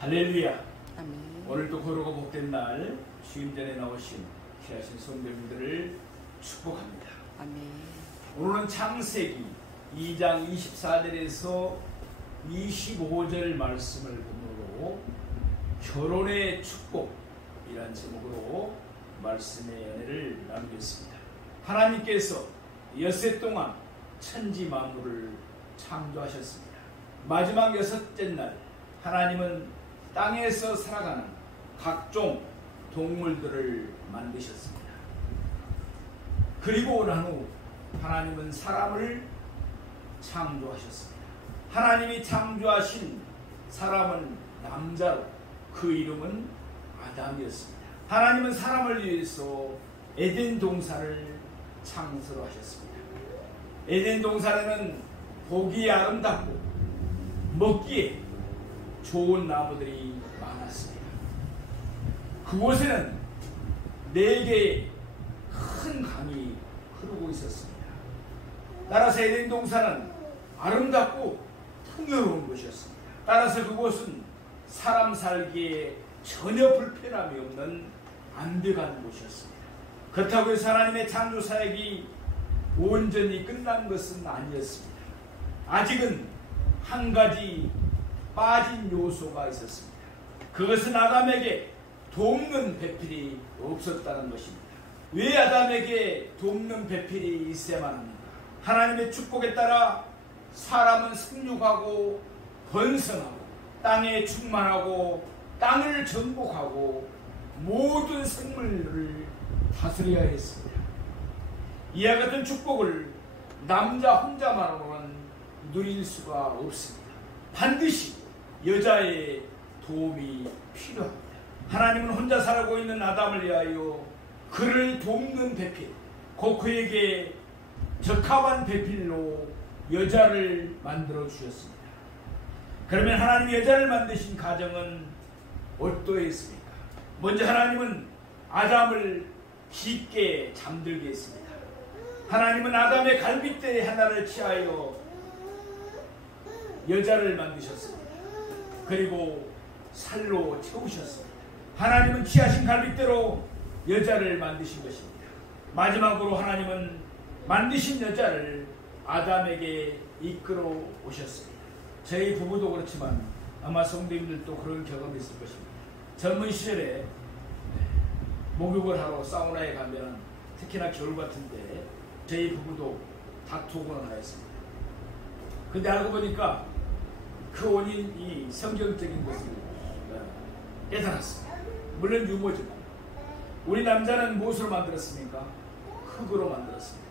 할렐루야. 아멘. 오늘도 거룩하고 복된 날 주임전에 나오신 귀하신 성도님들을 축복합니다. 아멘. 오늘은 창세기 2장 24절에서 25절 말씀을 본문으로 결혼의 축복이라는 제목으로 말씀의 연회를 나누겠습니다. 하나님께서 엿새 동안 천지 만물을 창조하셨습니다. 마지막 여섯째 날 하나님은 땅에서 살아가는 각종 동물들을 만드셨습니다. 그리고 난 후 하나님은 사람을 창조하셨습니다. 하나님이 창조하신 사람은 남자로 그 이름은 아담이었습니다. 하나님은 사람을 위해서 에덴 동산을 창설하셨습니다. 에덴 동산에는 보기에 아름답고 먹기에 좋은 나무들이 많았습니다. 그곳에는 4개의 큰 강이 흐르고 있었습니다. 따라서 에덴 동산은 아름답고 풍요로운 곳이었습니다. 따라서 그곳은 사람 살기에 전혀 불편함이 없는 완벽한 곳이었습니다. 그렇다고 해서 하나님의 창조 사역이 온전히 끝난 것은 아니었습니다. 아직은 한 가지 빠진 요소가 있었습니다. 그것은 아담에게 돕는 배필이 없었다는 것입니다. 왜 아담에게 돕는 배필이 있어야만 합니까? 하나님의 축복에 따라 사람은 생육하고 번성하고 땅에 충만하고 땅을 정복하고 모든 생물을 다스려야 했습니다. 이와 같은 축복을 남자 혼자만으로는 누릴 수가 없습니다. 반드시 여자의 도움이 필요합니다. 하나님은 혼자 살고 있는 아담을 위하여 그를 돕는 배필, 곧 그에게 적합한 배필로 여자를 만들어 주셨습니다. 그러면 하나님이 여자를 만드신 가정은 어떠했습니까? 먼저 하나님은 아담을 깊게 잠들게 했습니다. 하나님은 아담의 갈빗대 하나를 취하여 여자를 만드셨습니다. 그리고 살로 채우셨습니다. 하나님은 취하신 갈빗대로 여자를 만드신 것입니다. 마지막으로 하나님은 만드신 여자를 아담에게 이끌어 오셨습니다. 저희 부부도 그렇지만 아마 성도님들도 그런 경험이 있을 것입니다. 젊은 시절에 목욕을 하러 사우나에 가면 특히나 겨울 같은데 저희 부부도 다투고는 하였습니다. 근데 알고 보니까 그 원인이 성경적인 것을 깨달았습니다. 물론 유모지만 우리 남자는 무엇으로 만들었습니까? 흙으로 만들었습니다.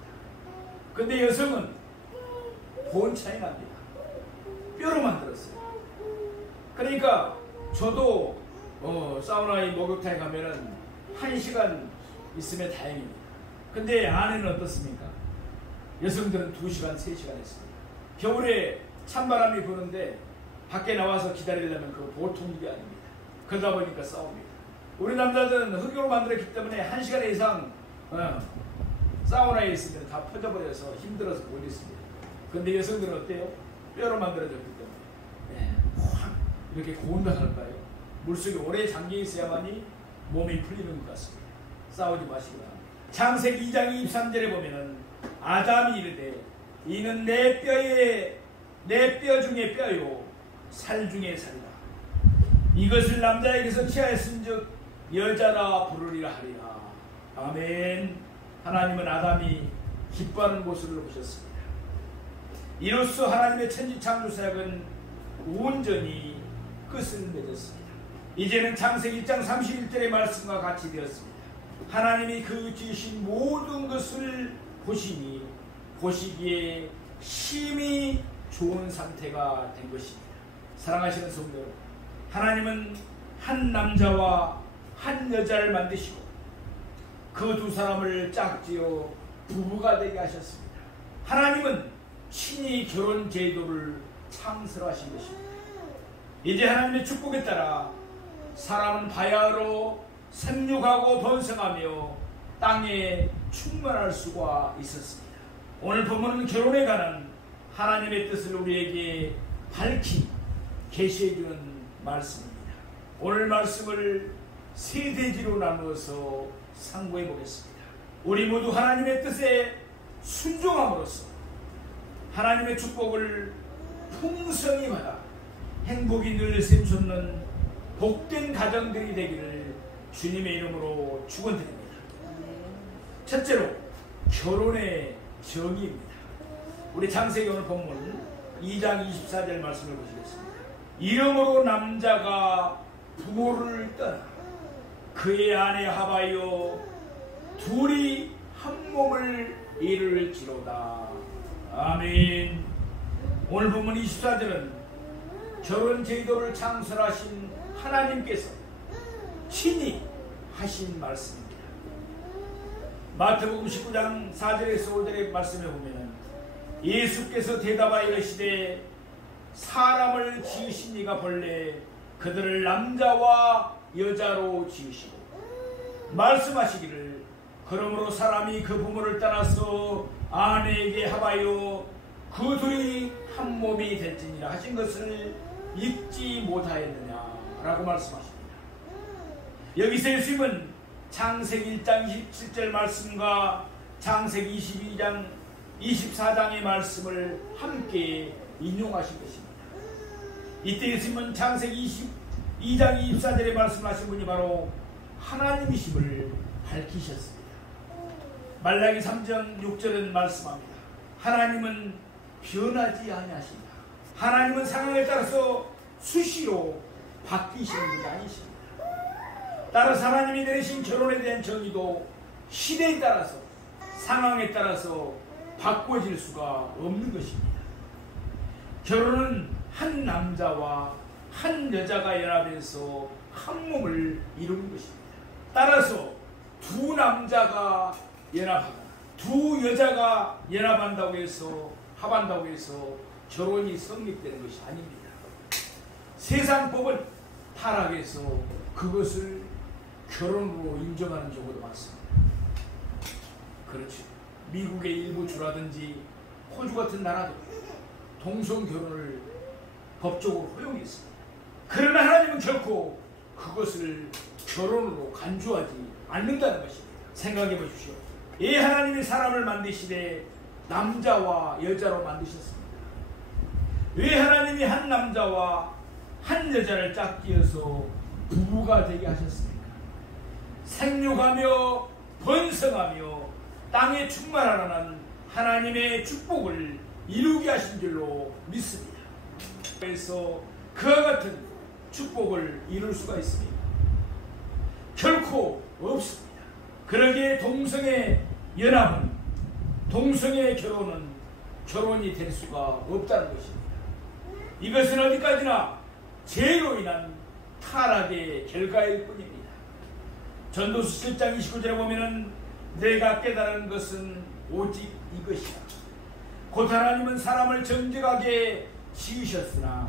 근데 여성은 본 차이 납니다. 뼈로 만들었어요. 그러니까 저도 사우나에 목욕탕에 가면은 1시간 있으면 다행입니다. 근데 아내는 어떻습니까? 여성들은 2시간, 3시간 했습니다. 겨울에 찬바람이 부는데 밖에 나와서 기다리려면 그거 보통 일이 아닙니다. 그러다 보니까 싸웁니다. 우리 남자들은 흙으로 만들었기 때문에 1시간 이상 사우나에 있으면 다 퍼져버려서 힘들어서 못 있습니다. 근데 여성들은 어때요? 뼈로 만들어졌기 때문에 확 이렇게 고운다할까요? 물속에 오래 잠겨 있어야만이 몸이 풀리는 것 같습니다. 싸우지 마시기 바랍니다. 창세기 2장 23절에 보면은 아담이 이르되 이는 내 뼈 중에 뼈요 살 중에 살이다. 이것을 남자에게서 취하였은즉 여자라 부르리라 하리라. 아멘. 하나님은 아담이 기뻐하는 모습을 보셨습니다. 이로써 하나님의 천지 창조 사역은 온전히 끝을 맺었습니다. 이제는 창세기 1장 31절의 말씀과 같이 되었습니다. 하나님이 그 지으신 모든 것을 보시니 보시기에 심히 좋은 상태가 된 것입니다. 사랑하시는 성도 여러분, 하나님은 한 남자와 한 여자를 만드시고 그 두 사람을 짝지어 부부가 되게 하셨습니다. 하나님은 친히 결혼 제도를 창설하신 것입니다. 이제 하나님의 축복에 따라 사람은 바야흐로 생육하고 번성하며 땅에 충만할 수가 있었습니다. 오늘 본문은 결혼에 관한 하나님의 뜻을 우리에게 밝히 계시해주는 말씀입니다. 오늘 말씀을 세 대지로 나누어서 상고해 보겠습니다. 우리 모두 하나님의 뜻에 순종함으로써 하나님의 축복을 풍성히 받아 행복이 늘 샘솟는 복된 가정들이 되기를 주님의 이름으로 축원드립니다. 첫째로 결혼의 정의입니다. 우리 창세기 오늘 본문 2장 24절 말씀을 보시겠습니다. 이러므로 남자가 부모를 떠나 그의 아내 하바여 둘이 한 몸을 이룰지로다. 아멘. 오늘 본문 24절은 결혼 제도를 창설하신 하나님께서 친히 하신 말씀입니다. 마태복음 19장 4절에서 5절의 말씀에 보면 예수께서 대답하여 이르시되 사람을 지으신 이가 본래 그들을 남자와 여자로 지으시고 말씀하시기를 그러므로 사람이 그 부모를 떠나서 아내에게 합하여 그 둘이 한 몸이 될지니라 하신 것을 잊지 못하였느냐라고 말씀하십니다. 여기서 예수님은 창세기 1장 27절 말씀과 창세기 22장 24장의 말씀을 함께 인용하신 것입니다. 이때 예수님은 창세기 22장 24절에 말씀하신 분이 바로 하나님이심을 밝히셨습니다. 말라기 3장 6절은 말씀합니다. 하나님은 변하지 아니하신다. 하나님은 상황에 따라서 수시로 바뀌시는 분이 아니십니다. 따라서 하나님이 내리신 결혼에 대한 정의도 시대에 따라서 상황에 따라서 바꿔질 수가 없는 것입니다. 결혼은 한 남자와 한 여자가 연합해서 한 몸을 이루는 것입니다. 따라서 두 남자가 연합하거나 두 여자가 연합한다고 해서 합한다고 해서 결혼이 성립되는 것이 아닙니다. 세상 법은 타락해서 그것을 결혼으로 인정하는 경우도 많습니다. 그렇죠. 미국의 일부 주라든지 호주 같은 나라도 동성 결혼을 법적으로 허용했습니다. 그러나 하나님은 결코 그것을 결혼으로 간주하지 않는다는 것입니다. 생각해 보십시오. 예, 하나님이 사람을 만드시되 남자와 여자로 만드셨습니다. 왜 하나님이 한 남자와 한 여자를 짝지어서 부부가 되게 하셨습니까? 생육하며 번성하며 땅에 충만하라는 하나님의 축복을 이루게 하신 줄로 믿습니다. 그래서 그와 같은 축복을 이룰 수가 있습니다. 결코 없습니다. 그러기에 동성의 연합은, 동성의 결혼은 결혼이 될 수가 없다는 것입니다. 이것은 어디까지나 죄로 인한 타락의 결과일 뿐입니다. 전도서 7장 29절에 보면은 내가 깨달은 것은 오직 이것이다. 곧 하나님은 사람을 정직하게 지으셨으나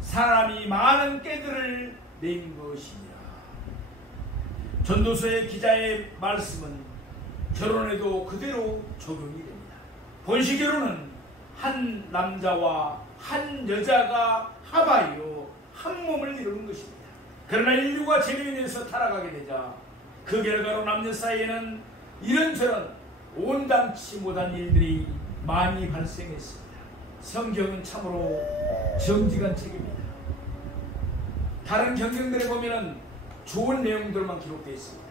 사람이 많은 깨들을 낸 것이니라. 전도서의 기자의 말씀은 결혼에도 그대로 적용이 됩니다. 본시 결혼은 한 남자와 한 여자가 합하여 한 몸을 이루는 것입니다. 그러나 인류가 죄로 인해서 타락하게 되자 그 결과로 남녀 사이에는 이런저런 온당치 못한 일들이 많이 발생했습니다. 성경은 참으로 정직한 책입니다. 다른 경경들에 보면 좋은 내용들만 기록되어 있습니다.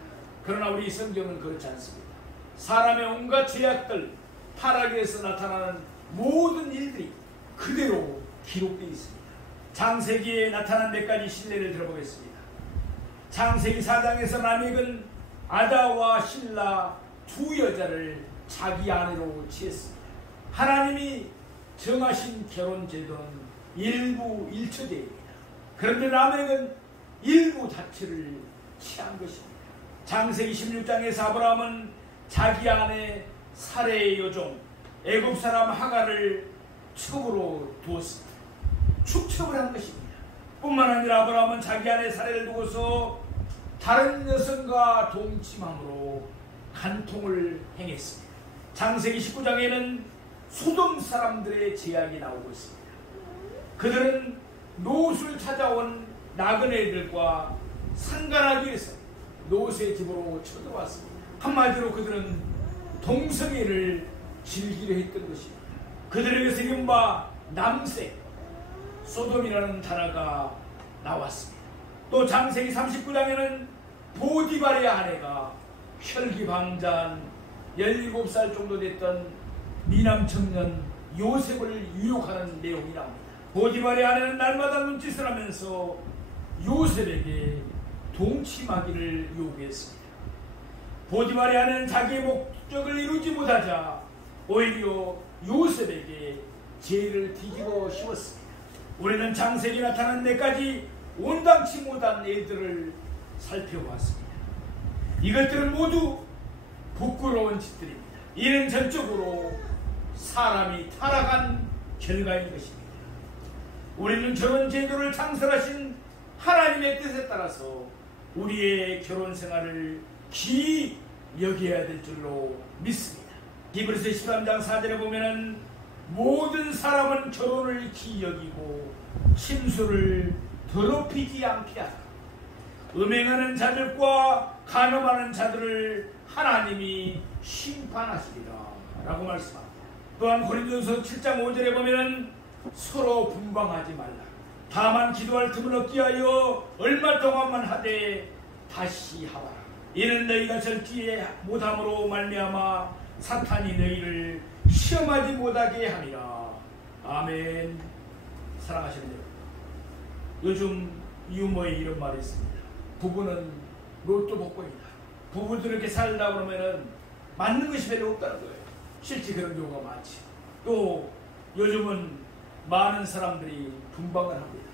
그러나 우리 성경은 그렇지 않습니다. 사람의 온갖 죄악들, 타락에서 나타나는 모든 일들이 그대로 기록되어 있습니다. 창세기에 나타난 몇 가지 신뢰를 들어보겠습니다. 창세기 4장에서 라멕은 아다와 실라 두 여자를 자기 아내로 취했습니다. 하나님이 정하신 결혼 제도는 일부 일처제입니다. 그런데 라멕은 일부 자체를 취한 것입니다. 창세기 16장에서 아브라함은 자기 아내 사레의 여종 애굽 사람 하갈을 첩으로 두었습니다. 축첩을 한 것입니다. 뿐만 아니라 아브라함은 자기 아내 사레를 두고서 다른 여성과 동침함으로 간통을 행했습니다. 창세기 19장에는 소돔 사람들의 제약이 나오고 있습니다. 그들은 롯을 찾아온 나그네들과 상관하기 위해서 노새 집으로 쳐들어왔습니다. 한마디로 그들은 동성애를 즐기려 했던 것입니다. 그들에게 새긴 바 남색, 소돔이라는 단어가 나왔습니다. 또 창세기 39장에는 보디발의 아내가 혈기방자한 17살 정도 됐던 미남 청년 요셉을 유혹하는 내용이 나옵니다. 보디발의 아내는 날마다 눈짓을 하면서 요셉에게 동침하기를 요구했습니다. 보디발의 아내는 자기의 목적을 이루지 못하자 오히려 요셉에게 죄를 뒤집어 씌웠습니다. 우리는 창세기 나타난 데까지 온당치 못한 일들을 살펴보았습니다. 이것들은 모두 부끄러운 짓들입니다. 이는 전적으로 사람이 타락한 결과인 것입니다. 우리는 결혼 제도를 창설하신 하나님의 뜻에 따라서 우리의 결혼 생활을 기이 여겨야 될 줄로 믿습니다. 히브리서 13장 4절에 보면은 모든 사람은 결혼을 기이 여기고 침수를 더럽히지 않게 하라. 음행하는 자들과 간음하는 자들을 하나님이 심판하시리라 라고 말씀합니다. 또한 고린도전서 7장 5절에 보면은 서로 분방하지 말라. 다만 기도할 틈을 얻기 위하여 얼마 동안만 하되 다시 하라. 이는 너희가 절지 못함으로 말미암아 사탄이 너희를 시험하지 못하게 함이라. 아멘. 사랑하시는 여러분, 요즘 유머에 이런 말이 있습니다. 부부는 로또 복권이다. 부부들 이렇게 살다 보면은 맞는 것이 별로 없다는 거예요. 실제 그런 경우가 많지. 또 요즘은 많은 사람들이 분방을 합니다.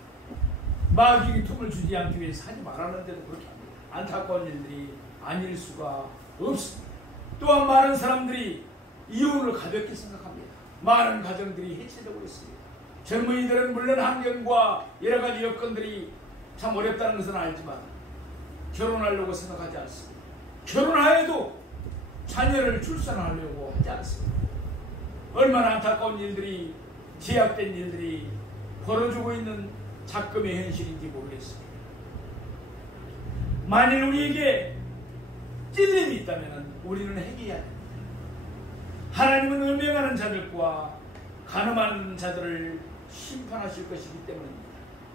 마귀의 틈을 주지 않기 위해서 하지 말라는데도 그렇게 합니다. 안타까운 일들이 아닐 수가 없습니다. 또한 많은 사람들이 이혼을 가볍게 생각합니다. 많은 가정들이 해체되고 있습니다. 젊은이들은 물론 환경과 여러 가지 여건들이 참 어렵다는 것은 알지만 결혼하려고 생각하지 않습니다. 결혼하여도 자녀를 출산하려고 하지 않습니다. 얼마나 안타까운 일들이, 제약된 일들이 벌어지고 있는 작금의 현실인지 모르겠습니다. 만일 우리에게 찔림이 있다면 우리는 회개해야 됩니다. 하나님은 음행하는 자들과 간음하는 자들을 심판하실 것이기 때문입니다.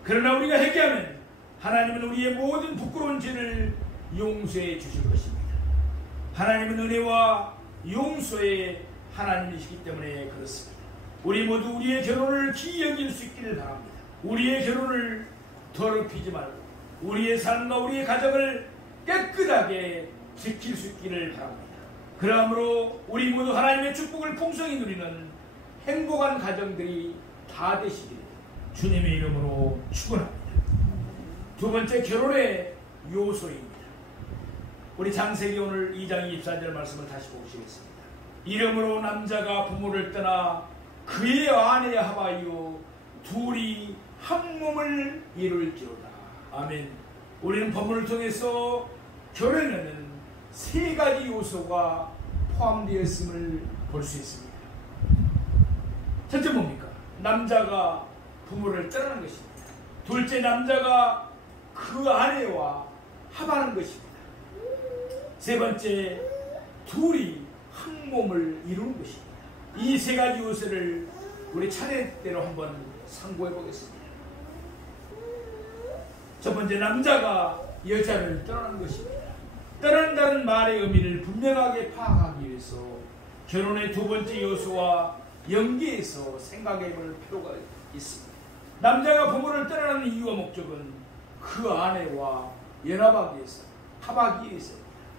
그러나 우리가 회개하면 하나님은 우리의 모든 부끄러운 죄를 용서해 주실 것입니다. 하나님은 은혜와 용서의 하나님이시기 때문에 그렇습니다. 우리 모두 우리의 결혼을 기이 여길 수 있기를 바랍니다. 우리의 결혼을 더럽히지 말고 우리의 삶과 우리의 가정을 깨끗하게 지킬 수 있기를 바랍니다. 그러므로 우리 모두 하나님의 축복을 풍성히 누리는 행복한 가정들이 다 되시기를 주님의 이름으로 축원합니다. 두 번째, 결혼의 요소입니다. 우리 창세기 오늘 2장 24절 말씀을 다시 보시겠습니다. 이러므로 남자가 부모를 떠나 그의 아내 하와이요 둘이 한 몸을 이룰지로다. 아멘. 우리는 본문을 통해서 결혼에는 세 가지 요소가 포함되어 있음을 볼 수 있습니다. 첫째 뭡니까? 남자가 부모를 떠나는 것입니다. 둘째, 남자가 그 아내와 합하는 것입니다. 세 번째, 둘이 한 몸을 이루는 것입니다. 이 세 가지 요소를 우리 차례대로 한번 상고해 보겠습니다. 첫 번째, 남자가 여자를 떠나는 것입니다. 떠난다는 말의 의미를 분명하게 파악하기 위해서 결혼의 두 번째 요소와 연계해서 생각해 볼 필요가 있습니다. 남자가 부모를 떠나는 이유와 목적은 그 아내와 연합하기 위해서, 합하기 위해서.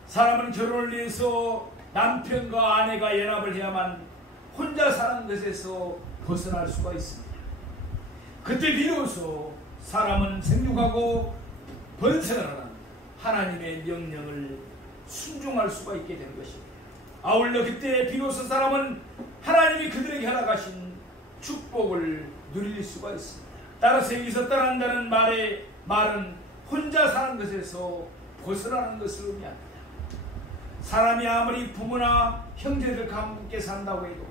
사람은 결혼을 위해서 남편과 아내가 연합을 해야만 혼자 사는 것에서 벗어날 수가 있습니다. 그때 비로소 사람은 생육하고 번성하는 하나님의 명령을 순종할 수가 있게 되는 것입니다. 아울러 그때 비로소 사람은 하나님이 그들에게 허락하신 축복을 누릴 수가 있습니다. 따라서 여기서 떠난다는 말은 혼자 사는 것에서 벗어나는 것을 의미합니다. 사람이 아무리 부모나 형제들과 함께 산다고 해도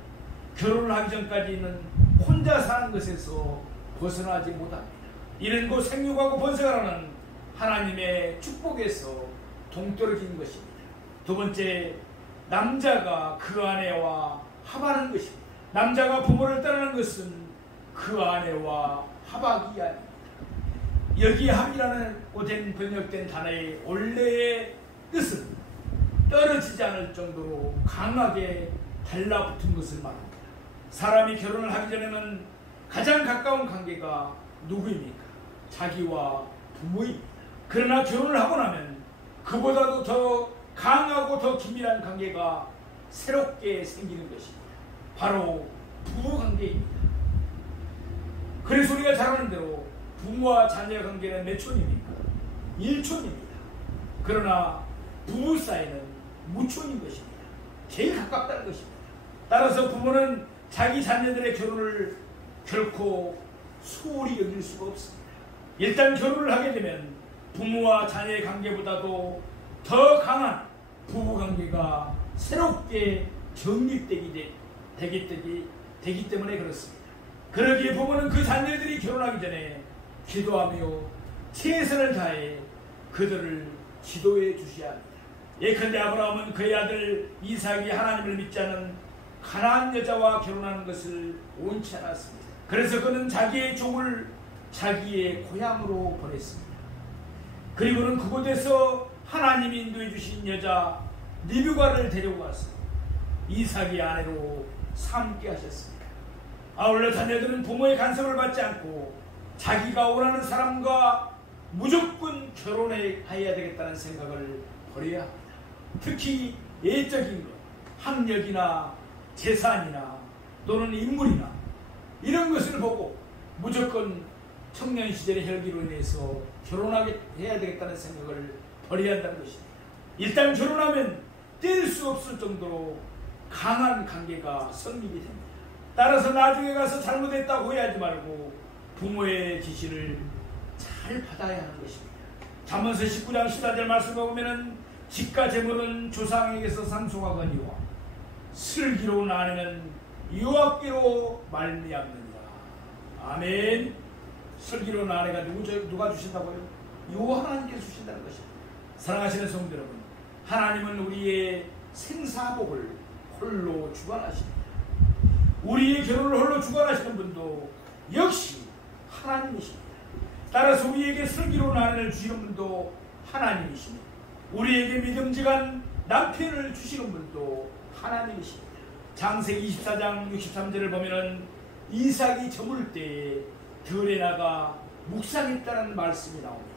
결혼을 하기 전까지는 혼자 사는 것에서 벗어나지 못합니다. 이는 곧 생육하고 번성하라는 하나님의 축복에서 동떨어진 것입니다. 두 번째, 남자가 그 아내와 합하는 것입니다. 남자가 부모를 떠나는 것은 그 아내와 합하기 아닙니다. 여기 합이라는 오된 번역된 단어의 원래의 뜻은 떨어지지 않을 정도로 강하게 달라붙은 것을 말합니다. 사람이 결혼을 하기 전에는 가장 가까운 관계가 누구입니까? 자기와 부모입니다. 그러나 결혼을 하고 나면 그보다도 더 강하고 더 긴밀한 관계가 새롭게 생기는 것입니다. 바로 부부관계입니다. 그래서 우리가 잘 아는 대로 부모와 자녀 관계는 몇 촌입니까? 1촌입니다. 그러나 부부 사이는 무촌인 것입니다. 제일 가깝다는 것입니다. 따라서 부모는 자기 자녀들의 결혼을 결코 소홀히 여길 수가 없습니다. 일단 결혼을 하게 되면 부모와 자녀의 관계보다도 더 강한 부부관계가 새롭게 정립되기 때문에 그렇습니다. 그러기에 부모는 그 자녀들이 결혼하기 전에 기도하며 최선을 다해 그들을 지도해 주셔야 합니다. 예컨대 아브라함은 그의 아들 이삭이 하나님을 믿지 않은 가나안 여자와 결혼하는 것을 원치 않았습니다. 그래서 그는 자기의 종을 자기의 고향으로 보냈습니다. 그리고는 그곳에서 하나님이 인도해 주신 여자 리브가를 데려가서 이삭의 아내로 삼게 하셨습니다. 아울러 자녀들은 부모의 간섭을 받지 않고 자기가 원하는 사람과 무조건 결혼해야 되겠다는 생각을 버려야 합니다. 특히 예적인 것, 학력이나 재산이나 또는 인물이나 이런 것을 보고 무조건 청년 시절의 혈기로 인해서 결혼해야 되겠다는 생각을 버려야 한다는 것입니다. 일단 결혼하면 뗄 수 없을 정도로 강한 관계가 성립이 됩니다. 따라서 나중에 가서 잘못했다고 후회하지 말고 부모의 지시를 잘 받아야 하는 것입니다. 잠언서 19장 14절 말씀을 보면은 집과 재물은 조상에게서 상속하거니와 슬기로운 아내는 여호와께로 말미암느니라. 아멘. 슬기로운 아내가 누가 주신다고요? 여호와 하나님께서 주신다는 것입니다. 사랑하시는 성도 여러분, 하나님은 우리의 생사복을 홀로 주관하십니다. 우리의 결혼을 홀로 주관하시는 분도 역시 하나님이십니다. 따라서 우리에게 슬기로운 아내를 주시는 분도 하나님이십니다. 우리에게 믿음직한 남편을 주시는 분도 하나님이십니다. 창세기 24장 63절을 보면은 이삭이 저물 때에 들에 나가 묵상했다는 말씀이 나옵니다.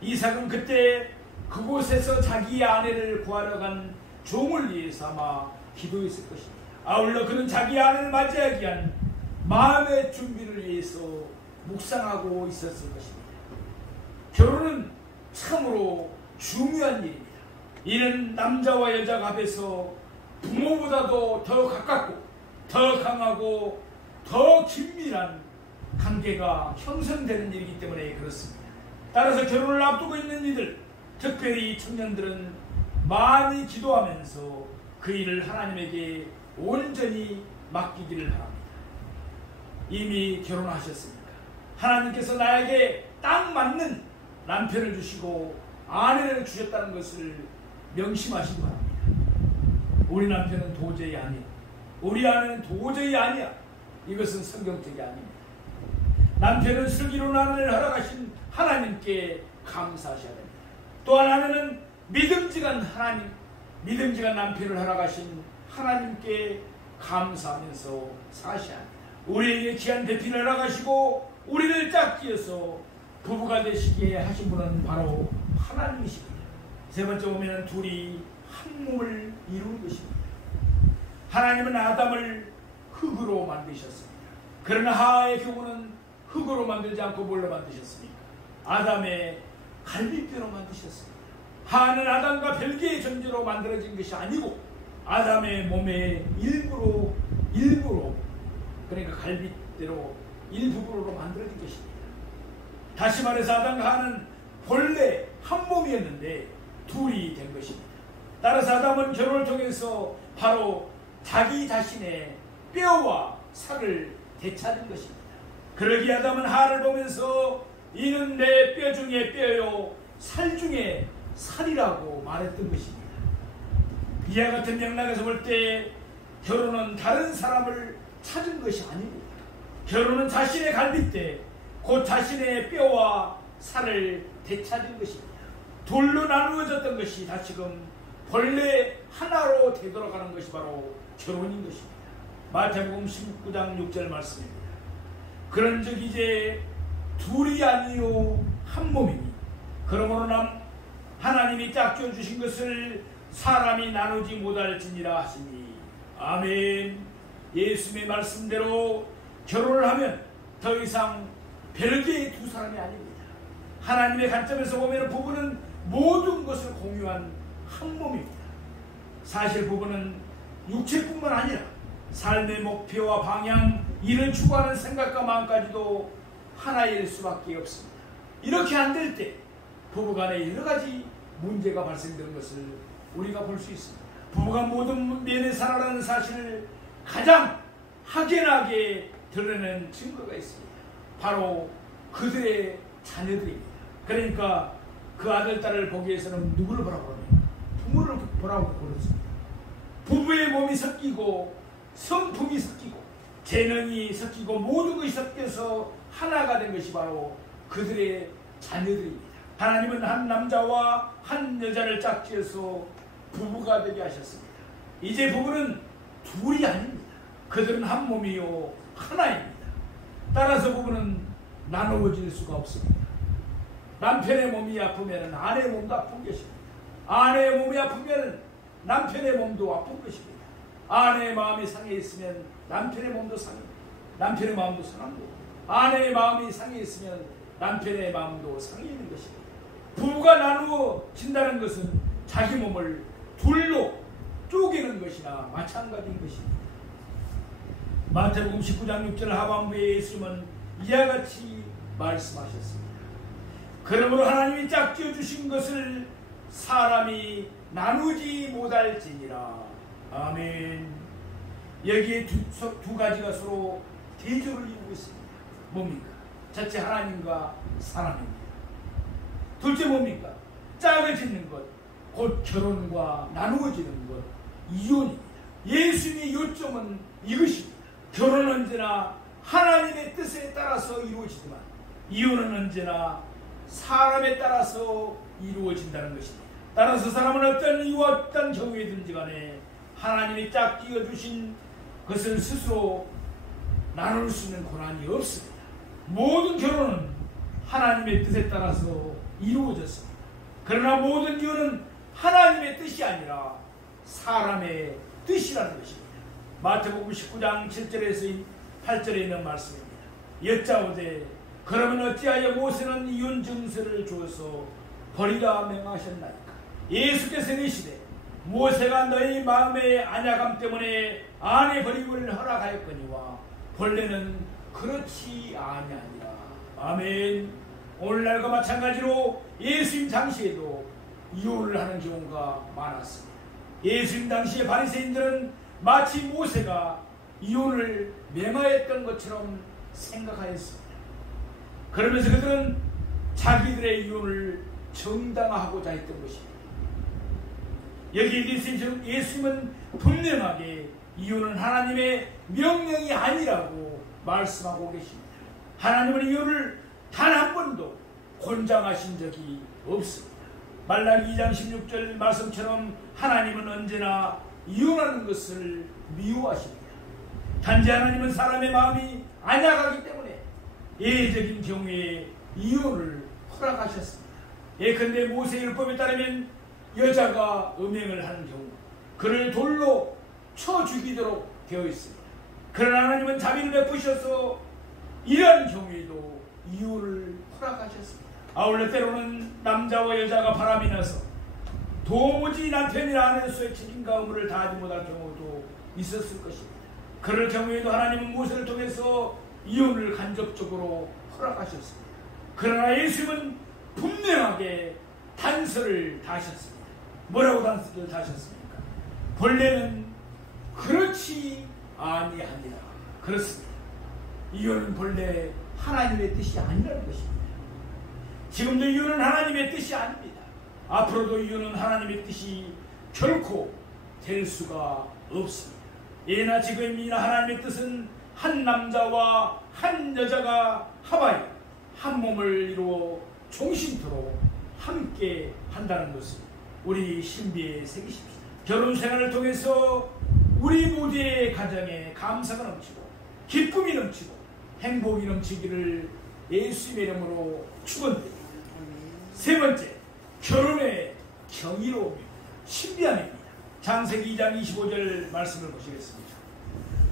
이삭은 그때 그곳에서 자기의 아내를 구하러 간 종을 위해서 아마 기도했을 것입니다. 아울러 그는 자기 아내를 맞이하기 위한 마음의 준비를 위해서 묵상하고 있었을 것입니다. 결혼은 참으로 중요한 일입니다. 이는 남자와 여자가 합해서 부모보다도 더 가깝고 더 강하고 더 긴밀한 관계가 형성되는 일이기 때문에 그렇습니다. 따라서 결혼을 앞두고 있는 이들, 특별히 청년들은 많이 기도하면서 그 일을 하나님에게 온전히 맡기기를 바랍니다. 이미 결혼하셨습니까? 하나님께서 나에게 딱 맞는 남편을 주시고 아내를 주셨다는 것을 명심하시기 바랍니다. 우리 남편은 도저히 아니야. 우리 아내는 도저히 아니야. 이것은 성경적이 아닙니다. 남편은 슬기로운 아내를 허락하신 하나님께 감사하셔야 됩니다. 또한 아내는 믿음직한 남편을 허락하신 하나님께 감사하면서 사셔야 합니다. 우리에게 귀한 배필을 허락하시고 우리를 짝 지어서 부부가 되시게 하신 분은 바로 하나님이십니다. 세 번째 보면 둘이 한 몸을 이루는 것입니다. 하나님은 아담을 흙으로 만드셨습니다. 그러나 하와의 경우는 흙으로 만들지 않고 뭘로 만드셨습니까? 아담의 갈비뼈로 만드셨습니다. 하와는 아담과 별개의 존재로 만들어진 것이 아니고 아담의 몸의 일부로 그러니까 갈비뼈로 일부분으로 만들어진 것입니다. 다시 말해서 아담과 하와는 본래 한 몸이었는데 둘이 된 것입니다. 따라서 아담은 결혼을 통해서 바로 자기 자신의 뼈와 살을 되찾은 것입니다. 그러기에 아담은 하와를 보면서 이는 내 뼈 중에 뼈요 살 중에 살이라고 말했던 것입니다. 이와 같은 맥락에서 볼 때 결혼은 다른 사람을 찾은 것이 아닙니다. 결혼은 자신의 갈빗대 곧 자신의 뼈와 살을 되찾은 것입니다. 둘로 나누어졌던 것이 다시금 본래 하나로 되돌아가는 것이 바로 결혼인 것입니다. 마태복음 19장 6절 말씀입니다. 그런즉 이제 둘이 아니요 한 몸이니 그러므로 하나님이 짝지어 주신 것을 사람이 나누지 못할지니라 하시니. 아멘. 예수님의 말씀대로 결혼을 하면 더 이상 별개의 두 사람이 아닙니다. 하나님의 관점에서 보면 부부는 모든 것을 공유한 한 몸입니다. 사실 부부는 육체뿐만 아니라 삶의 목표와 방향, 이를 추구하는 생각과 마음까지도 하나일 수밖에 없습니다. 이렇게 안 될 때 부부간에 여러 가지 문제가 발생되는 것을 우리가 볼 수 있습니다. 부부가 모든 면에 살아가는 사실을 가장 확연하게 드러내는 증거가 있습니다. 바로 그들의 자녀들입니다. 그러니까 그 아들, 딸을 보기 위해서는 누구를 보라고 하냐? 부모를 보라고 그랬습니다. 부부의 몸이 섞이고 성품이 섞이고 재능이 섞이고 모든 것이 섞여서 하나가 된 것이 바로 그들의 자녀들입니다. 하나님은 한 남자와 한 여자를 짝지어서 부부가 되게 하셨습니다. 이제 부부는 둘이 아닙니다. 그들은 한 몸이요 하나입니다. 따라서 부부는 나누어질 수가 없습니다. 남편의 몸이 아프면 아내의 몸도 아픈 것입니다. 아내의 몸이 아프면 남편의 몸도 아픈 것입니다. 아내의 마음이 상해 있으면 남편의 몸도 상합니다. 남편의 마음도 상합니다. 아내의 마음이 상해 있으면 남편의 마음도 상해 있는 것입니다. 부부가 나누어진다는 것은 자기 몸을 둘로 쪼개는 것이나 마찬가지인 것입니다. 마태복음 19장 6절 하반부에 예수님은 이와 같이 말씀하셨습니다. 그러므로 하나님이 짝지어 주신 것을 사람이 나누지 못할지니라. 아멘. 여기에 두 가지가 서로 대조를 이루고 있습니다. 뭡니까? 첫째, 하나님과 사람입니다. 둘째 뭡니까? 짝을 짓는 것, 곧 결혼과 나누어지는 것, 이혼입니다. 예수님의 요점은 이것입니다. 결혼은 언제나 하나님의 뜻에 따라서 이루어지지만 이혼은 언제나 사람에 따라서 이루어진다는 것입니다. 따라서 사람은 어떤 이유와 어떤 경우에든지 간에 하나님이 짝지어 주신 것을 스스로 나눌 수 있는 권한이 없습니다. 모든 결혼은 하나님의 뜻에 따라서 이루어졌습니다. 그러나 모든 이혼은 하나님의 뜻이 아니라 사람의 뜻이라는 것입니다. 마태복음 19장 7절에서 8절에 있는 말씀입니다. 여짜오되 그러면 어찌하여 모세는 이혼 증서를 주어서 버리라 명하셨나이까? 예수께서 이르시되 모세가 너희 마음의 안약함 때문에 아내 버림을 허락하였거니와 본래는 그렇지 아니하니라. 아멘. 오늘날과 마찬가지로 예수님 당시에도 이혼을 하는 경우가 많았습니다. 예수님 당시의 바리새인들은 마치 모세가 이혼을 명하였던 것처럼 생각하였습니다. 그러면서 그들은 자기들의 이혼을 정당화하고자 했던 것입니다. 여기에 대해서 예수님은 분명하게 이혼은 하나님의 명령이 아니라고 말씀하고 계십니다. 하나님은 이혼을 단 한 번도 권장하신 적이 없습니다. 말라기 2장 16절 말씀처럼 하나님은 언제나 이혼하는 것을 미워하십니다. 단지 하나님은 사람의 마음이 안약하기 때문에 예외적인 경우에 이혼을 허락하셨습니다. 예컨대 모세율법에 따르면 여자가 음행을 하는 경우 그를 돌로 쳐 죽이도록 되어 있습니다. 그러나 하나님은 자비를 베푸셔서 이러한 경우에도 이혼을 허락하셨습니다. 아울러 때로는 남자와 여자가 바람이 나서 도무지 남편이나 아내로서의 책임과 의무를 다하지 못할 경우도 있었을 것입니다. 그럴 경우에도 하나님은 모세를 통해서 이혼을 간접적으로 허락하셨습니다. 그러나 예수님은 분명하게 단서를 다하셨습니다. 뭐라고 단서를 다하셨습니까? 본래는 그렇지 아니하니라. 그렇습니다. 이혼은 본래 하나님의 뜻이 아니라는 것입니다. 지금도 이유는 하나님의 뜻이 아닙니다. 앞으로도 이유는 하나님의 뜻이 결코 될 수가 없습니다. 예나 지금이나 하나님의 뜻은 한 남자와 한 여자가 합하여 한 몸을 이루어 종신토록 함께 한다는 것을 우리 신비에 새기십시다. 결혼 생활을 통해서 우리 모두의 가정에 감사가 넘치고 기쁨이 넘치고 행복이 넘치기를 예수님의 이름으로 축원드립니다. 세 번째, 결혼의 경이로움입니다. 신비함입니다. 창세기 2장 25절 말씀을 보시겠습니다.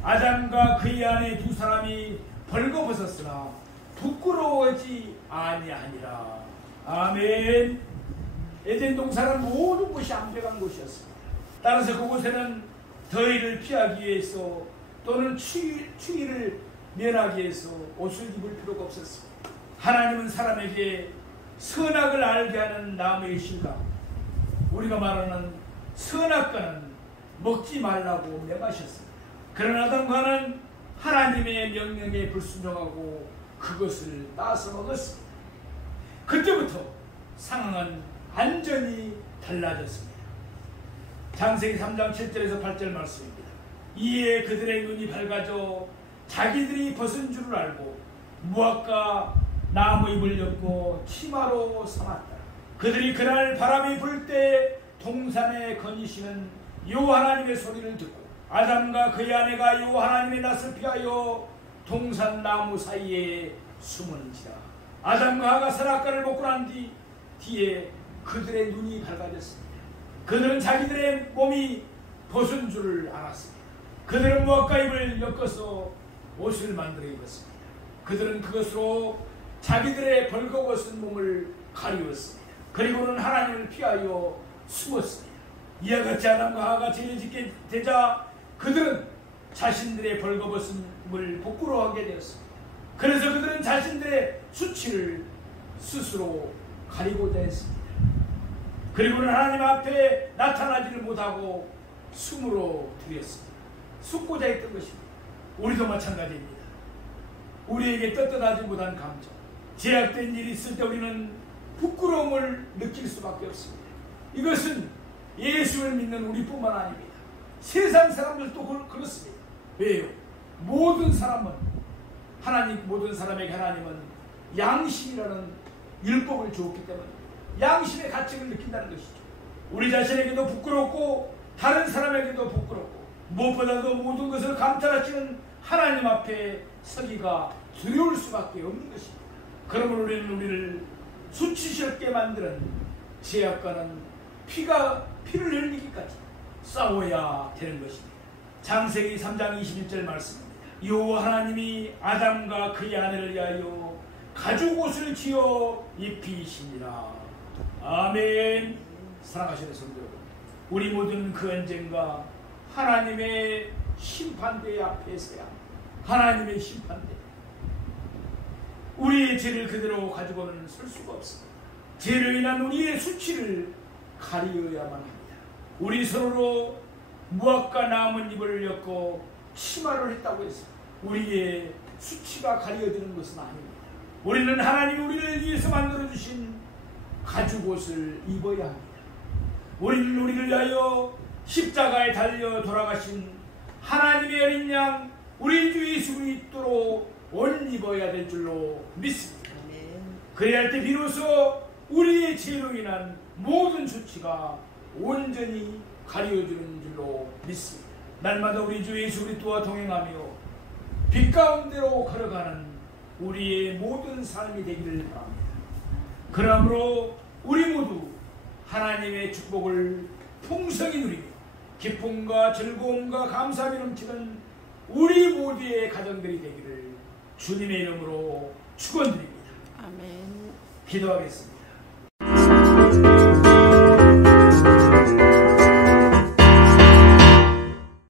아담과 그의 아내 두 사람이 벌거벗었으나 부끄러워하지 아니하니라. 아멘. 에덴 동산은 모든 곳이 안배간 곳이었습니다. 따라서 그곳에는 더위를 피하기 위해서 또는 추위를 면하기 위해서 옷을 입을 필요가 없었습니다. 하나님은 사람에게 선악을 알게 하는 나무의 실과 우리가 말하는 선악과는 먹지 말라고 명하셨습니다. 그러나 아담과는 하나님의 명령에 불순종하고 그것을 따서 먹었습니다. 그때부터 상황은 완전히 달라졌습니다. 창세기 3장 7절에서 8절 말씀입니다. 이에 그들의 눈이 밝아져 자기들이 벗은 줄을 알고 무화과 나무 잎을 엮고 치마로 삼았다. 그들이 그날 바람이 불 때 동산에 거니시는 여호와 하나님의 소리를 듣고 아담과 그의 아내가 여호와 하나님의 낯을 피하여 동산 나무 사이에 숨은지라. 아담과 하가 선악과를 먹고 난 뒤에 그들의 눈이 밝아졌습니다. 그들은 자기들의 몸이 벗은 줄을 알았습니다. 그들은 무화과 잎을 엮어서 옷을 만들어 입었습니다. 그들은 그것으로 자기들의 벌거벗은 몸을 가리웠습니다. 그리고는 하나님을 피하여 숨었습니다. 이와 같이 아담과 하가 죄를 짓게 되자 그들은 자신들의 벌거벗음을 부끄러워하게 되었습니다. 그래서 그들은 자신들의 수치를 스스로 가리고자 했습니다. 그리고는 하나님 앞에 나타나지를 못하고 숨으로 들였습니다. 숨고자 했던 것입니다. 우리도 마찬가지입니다. 우리에게 떳떳하지 못한 감정, 제약된 일이 있을 때 우리는 부끄러움을 느낄 수밖에 없습니다. 이것은 예수를 믿는 우리뿐만 아닙니다. 세상 사람들도 그렇습니다. 왜요? 모든 사람에게 하나님은 양심이라는 율법을 주었기 때문에 양심의 가책을 느낀다는 것이죠. 우리 자신에게도 부끄럽고 다른 사람에게도 부끄럽고 무엇보다도 모든 것을 감찰하시는 하나님 앞에 서기가 두려울 수밖에 없는 것입니다. 그러므로 우리를 수치스럽게 만드는 죄악과는 피를 흘리기까지 싸워야 되는 것입니다. 창세기 3장 21절 말씀입니다. 여호와 하나님이 아담과 그의 아내를 위하여 가죽옷을 지어 입히시니라. 아멘. 사랑하시는 성도 여러분, 우리 모두는 그 언젠가 하나님의 심판대 앞에 서야 합니다. 하나님의 심판대. 우리의 죄를 그대로 가지고는 설 수가 없습니다. 죄로 인한 우리의 수치를 가리어야만 합니다. 우리 서로 무화과 나뭇잎을 엮고 치마를 했다고 해서 우리의 수치가 가려지는 것은 아닙니다. 우리는 하나님이 우리를 위해서 만들어주신 가죽옷을 입어야 합니다. 우리는 우리를 위하여 십자가에 달려 돌아가신 하나님의 어린 양 우리 주 예수 그리스도로 옷 입어야 될 줄로 믿습니다. 그래야 할 때 비로소 우리의 죄로 인한 모든 수치가 온전히 가려주는 줄로 믿습니다. 날마다 우리 주 예수 그리스도와 동행하며 빛 가운데로 걸어가는 우리의 모든 삶이 되기를 바랍니다. 그러므로 우리 모두 하나님의 축복을 풍성히 누리며 기쁨과 즐거움과 감사함이 넘치는 우리 모두의 가정들이 되기를 주님의 이름으로 축원드립니다. 아멘. 기도하겠습니다.